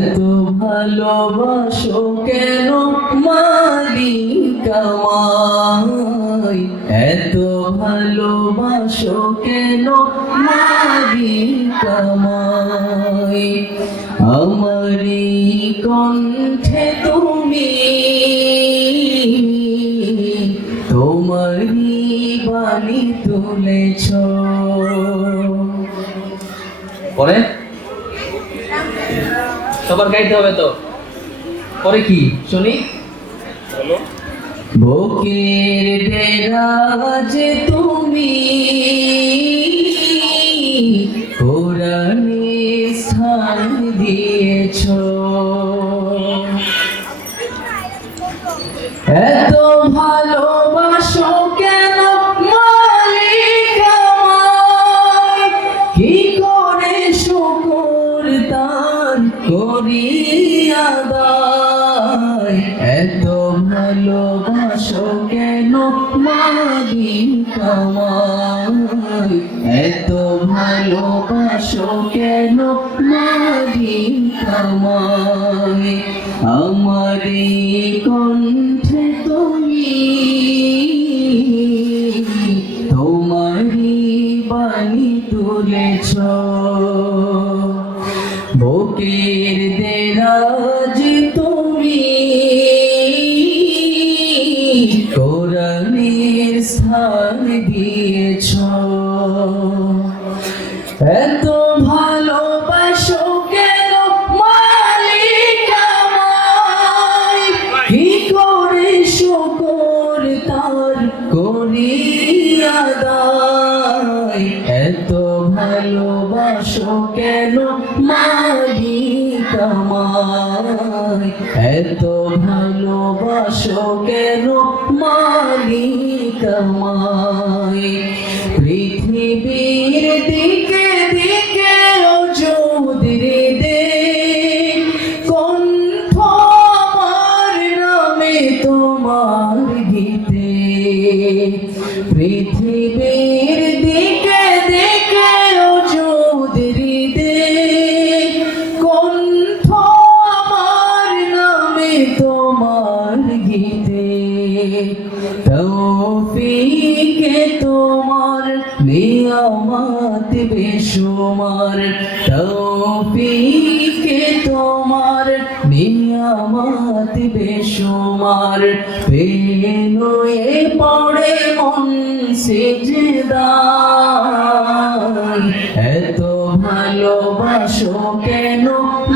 এত ভালোবাসো কেন মালিক আমায়, এত ভালোবাসো কেন মালিক আমায়। আমারি কণ্ঠে তুমি তোমারি বাণী তুলেছ। পরে সবার গাইতে হবে তো, পরে কি শুনি? বুকের দেরাজে তুমি কোরআনে স্থান দিয়েছ। এত ভালোবাসো কেন মালিক আমায়, কি করে শুকর তার করি আদায়। এত ভালোবাসো কেন মালিক আমায়, এত ভালোবাসো কেন মালিক আমায়। আমারি কণ্ঠে তুমি তোমারি বাণী তুলেছ। বুকের দেরাজ তুমি কোরআনের স্থান দিয়েছ। এত ভালোবাসো কেন মালিক আমায়, কি করে শুকর তার করি আদায়। এত ভালোবাসো কেন মালিক আমায়, এত ভালোবাসো কেন মালিক আমায়। পৃথিবীর দিকে দিকে ওজুদরে দে, কণ্ঠ আমার নামে তোমার গীতে। পৃথিবীর দিকে দিকে ওজুদরে দে, কণ্ঠ আমার নামে তোমার গীতে। তৌফিকে তোমার নিয়ামত বেশুমার, তৌফিকে তোমার নিয়ামত বেশুমার। পেনুয়ে পড়ে মন সিজদায়, এত ভালোবাসো কেন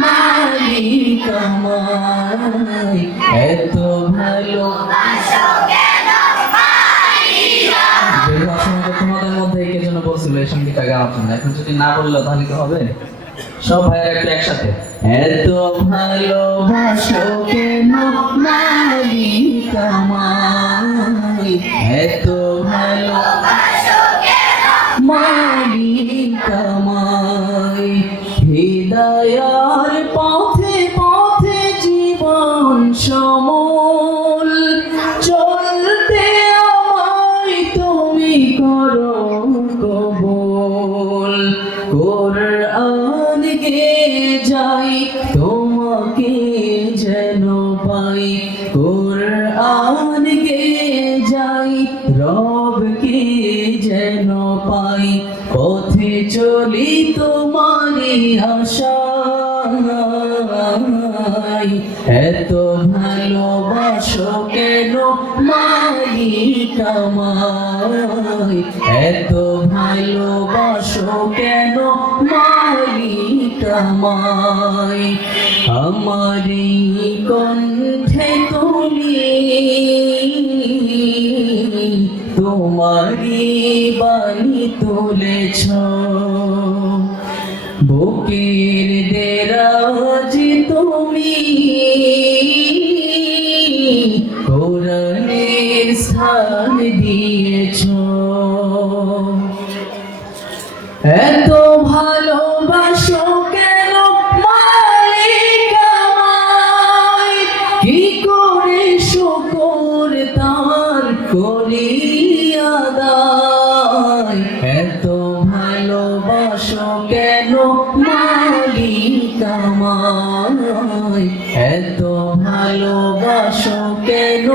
মালিক আমায়, এত ভালোবাসো কেন মালিক আমায়। তোমাদের মধ্যে কে যেন বলছিল এই সঙ্গীতটা গাওয়ার জন্য, এখন যদি না বললো তাহলে তো হবে। সব ভাইয়েরা একটু একসাথে। এত ভালোবাসো কেন মালিক আমায়, এত ভালোবাসো কেন মালিক আমায়। হৃদয়ার পথে পথে জীবন সমল চলতে আমায় তুমি করো কবুল। কোরআন গে যাই তোমাকে যেন পাই, কোরআন গে যাই রবকে যেন পাই। পথে চলি তোমারই আশায়, এত ভালোবাসো কেন মালিক আমায়, এত ভালোবাসো কেন মালিক আমায়। আমারি কণ্ঠে তুমি তোমারি বাণী তুলেছ। বুকের দেরাজ তুমি কোরআনের স্থান দিয়েছ। এত ভালোবাসো কেন মালিক আমায়, কি করে শুকর তার করি আদায়। এত ভালোবাসো কেন মালিক আমায়, আমায় এত ভালোবাসো কেন